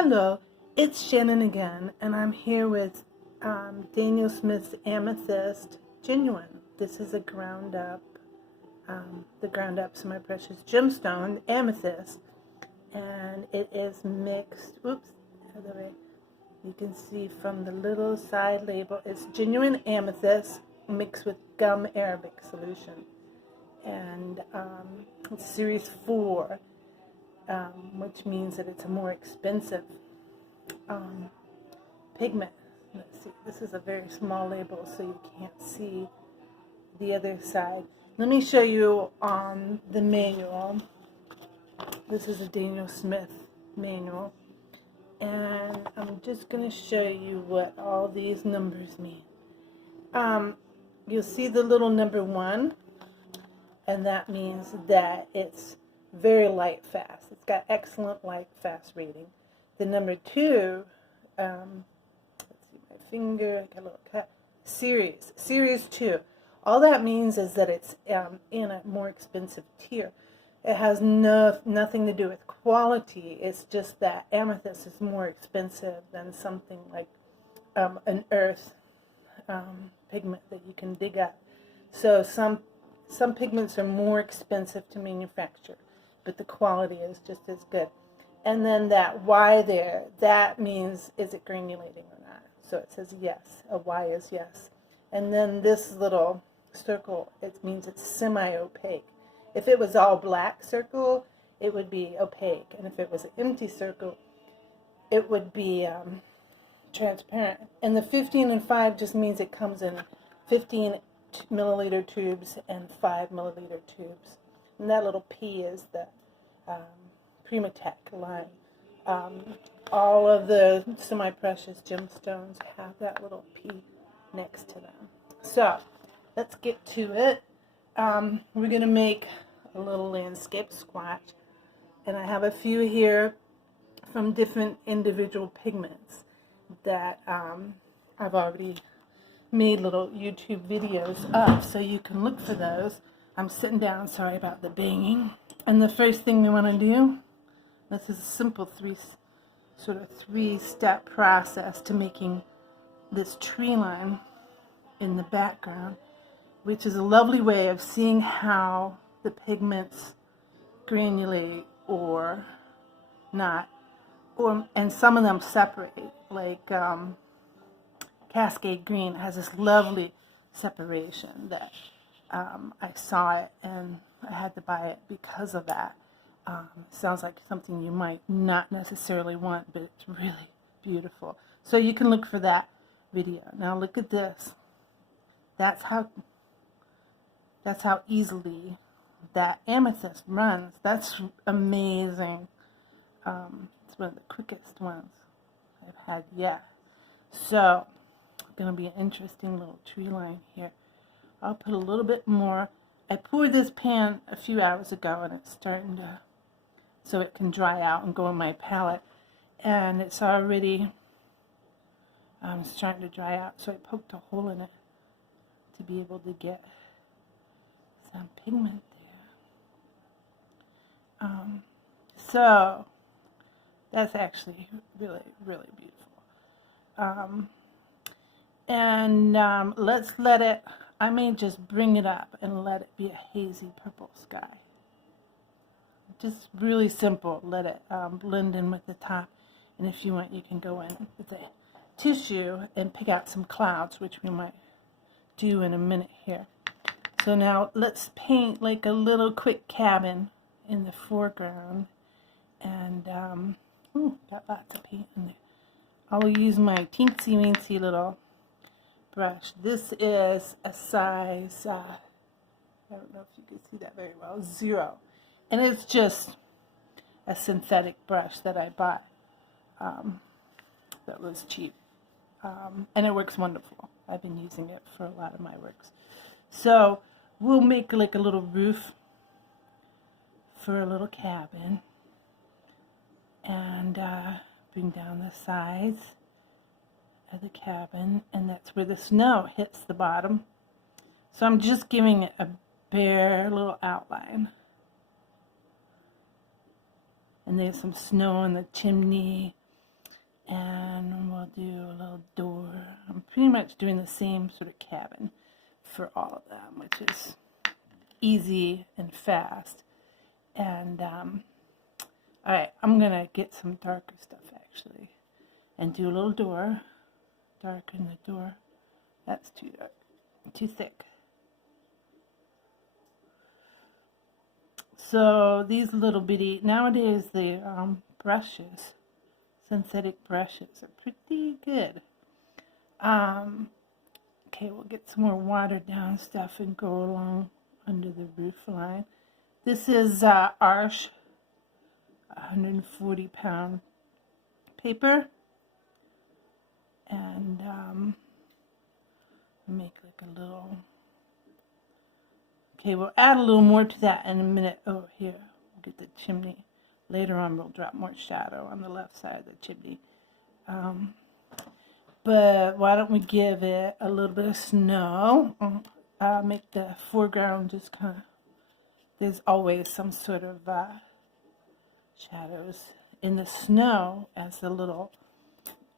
Hello, it's Shannon again, and I'm here with Daniel Smith's Amethyst Genuine. This is a ground up, the ground up Semi Precious Gemstone Amethyst, and it is mixed. Oops, other way. You can see from the little side label, it's genuine amethyst mixed with gum Arabic solution, and it's series 4. Which means that it's a more expensive pigment. Let's see, this is a very small label, so you can't see the other side. Let me show you on the manual. This is a Daniel Smith manual, and I'm just going to show you what all these numbers mean. You'll see the little number 1, and that means that it's very light fast. It's got excellent light fast rating. The number 2, let's see my finger, I got a little cut. Series 2. All that means is that it's in a more expensive tier. It has nothing to do with quality. It's just that amethyst is more expensive than something like an earth pigment that you can dig up. So some pigments are more expensive to manufacture, but the quality is just as good. And then that Y there, that means is it granulating or not. So it says yes, a Y is yes. And then this little circle, it means it's semi-opaque. If it was all black circle, it would be opaque. And if it was an empty circle, it would be transparent. And the 15 and 5 just means it comes in 15 milliliter tubes and 5 milliliter tubes. And that little P is the Primatech line. All of the semi-precious gemstones have that little P next to them. So let's get to it. We're going to make a little landscape squash, and I have a few here from different individual pigments that I've already made little YouTube videos of, so you can look for those. I'm sitting down, sorry about the banging. And the first thing we want to do, this is a simple three-step process to making this tree line in the background, which is a lovely way of seeing how the pigments granulate or not, and some of them separate, like Cascade Green has this lovely separation that I saw it and I had to buy it because of that. It sounds like something you might not necessarily want, but it's really beautiful. So you can look for that video. Now look at this. That's how easily that amethyst runs. That's amazing. It's one of the quickest ones I've had yet. So going to be an interesting little tree line here. I'll put a little bit more. I poured this pan a few hours ago, and it's starting to, so it can dry out and go in my palette. And it's already starting to dry out, so I poked a hole in it to be able to get some pigment there. So that's actually really, really beautiful. And let's let it, I may just bring it up and let it be a hazy purple sky. Just really simple. Let it blend in with the top. And if you want, you can go in with a tissue and pick out some clouds, which we might do in a minute here. So now let's paint like a little quick cabin in the foreground. And, got lots of paint in there. I'll use my teensy-weensy little brush. This is a size, I don't know if you can see that very well, 0. And it's just a synthetic brush that I bought that was cheap. And it works wonderful. I've been using it for a lot of my works. So we'll make like a little roof for a little cabin and bring down the sides of the cabin, and that's where the snow hits the bottom. So I'm just giving it a bare little outline. And there's some snow on the chimney And we'll do a little door. I'm pretty much doing the same sort of cabin for all of them, which is easy and fast. And alright, I'm gonna get some darker stuff actually and do a little door. Darken the door. That's too dark, too thick. So these little bitty, nowadays the brushes, synthetic brushes, are pretty good. Okay, we'll get some more watered down stuff and go along under the roof line. This is Arsh 140-pound paper, and make like a little. Okay, we'll add a little more to that in a minute. Oh, here, we'll get the chimney. Later on, we'll drop more shadow on the left side of the chimney. But why don't we give it a little bit of snow? Make the foreground just kind of, there's always some sort of shadows in the snow as a little,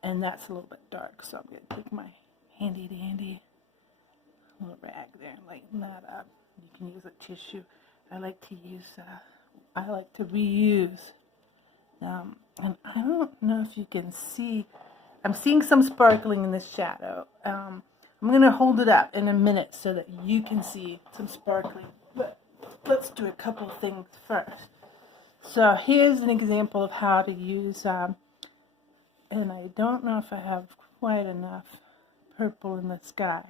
and that's a little bit dark. So I'm going to take my handy dandy little rag there and lighten that up. You can use a tissue. I like to reuse them. And I don't know if you can see, I'm seeing some sparkling in the shadow. I'm going to hold it up in a minute so that you can see some sparkling. But let's do a couple of things first. So here's an example of how to use, and I don't know if I have quite enough purple in the sky.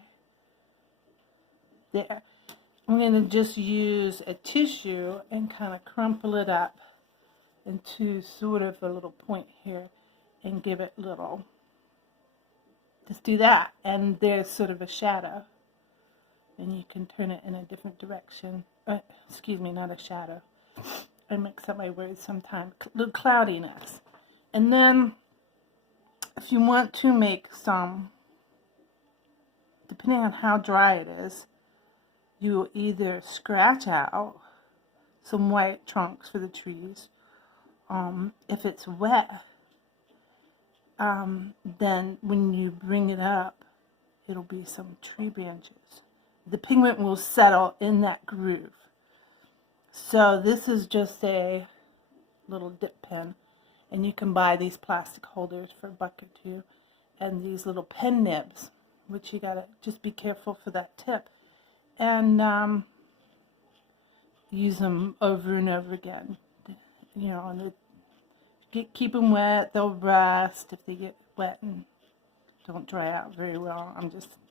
There. I'm going to just use a tissue and kind of crumple it up into sort of a little point here and give it little. Just do that, and there's sort of a shadow. And you can turn it in a different direction. Excuse me, not a shadow. I mix up my words sometimes. Little cloudiness. And then, if you want to make some, depending on how dry it is, you either scratch out some white trunks for the trees. If it's wet, then when you bring it up, it'll be some tree branches. The pigment will settle in that groove. So this is just a little dip pen, and you can buy these plastic holders for $1 or $2, and these little pen nibs, which you gotta just be careful for that tip. And use them over and over again. You know, and keep them wet. They'll rust if they get wet and don't dry out very well.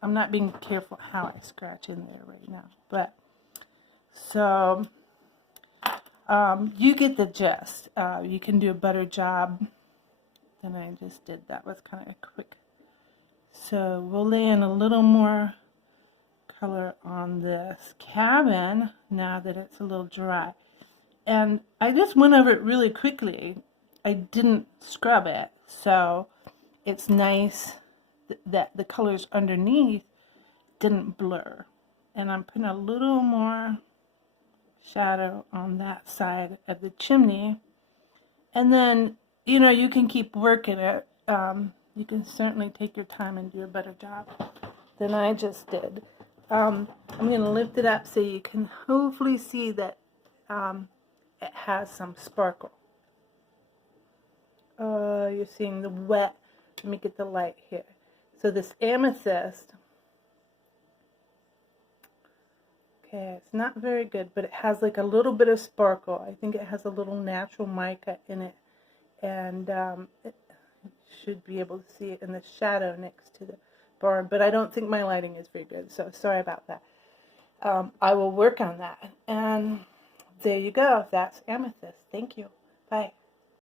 I'm not being careful how I scratch in there right now. But so you get the gist. You can do a better job than I just did. That was kind of quick. So we'll lay in a little more color on this cabin now that it's a little dry. And I just went over it really quickly. I didn't scrub it, so it's nice that the colors underneath didn't blur. And I'm putting a little more shadow on that side of the chimney. And then, you know, you can keep working it. You can certainly take your time and do a better job than I just did. I'm going to lift it up so you can hopefully see that it has some sparkle. You're seeing the wet. Let me get the light here. So this amethyst, okay, it's not very good, but it has like a little bit of sparkle. I think it has a little natural mica in it, and it should be able to see it in the shadow next to the barn, but I don't think my lighting is very good, so sorry about that. I will work on that, and there you go. That's amethyst. Thank you. Bye.